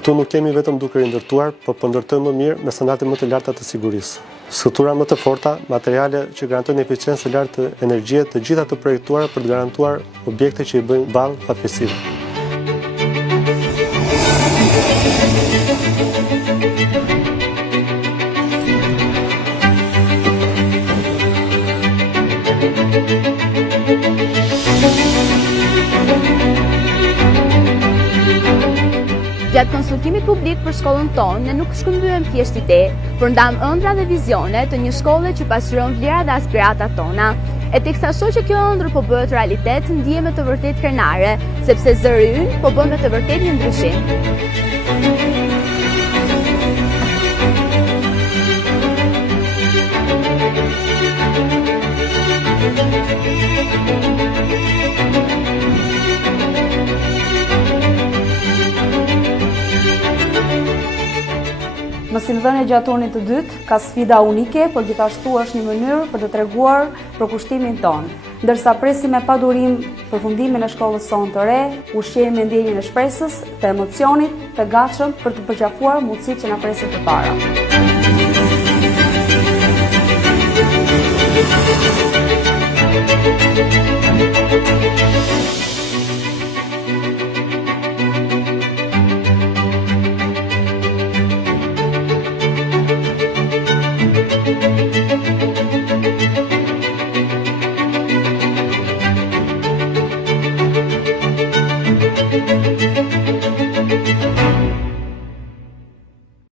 Këtu nuk kemi vetëm duke rindërtuar, por po ndërtojmë më mirë me standarde më të larta të sigurisë. Struktura më të forta, materiale që garantojnë eficiencë të lartë të energjie, të gjitha të projektuara për të garantuar objekte që i bëjnë ballë fatkeqësive. Gjatë konsultimit publik për shkollën tonë, ne nuk shkëmbyen thjesht ide, por ndam ëndra dhe vizione të një shkolle që pasqyron vlerat dhe aspiratat tona. E teksa shoh që kjo ëndër po bëhet realitet, ndihemi të vërtet krenare, sepse zëri ynë po bën me të vërtet një ndryshim. Mësimdhënia gjatë turnit të dytë ka sfida unike, por gjithashtu është një mënyrë për të treguar për kushtimin tonë. Ndërsa presim me padurim përfundimin e shkollës sonë të re, ushqejmë me ndjenjën e shpresës, të emocionit, të gatshëm për të përqafuar mundësitë që na presin përpara.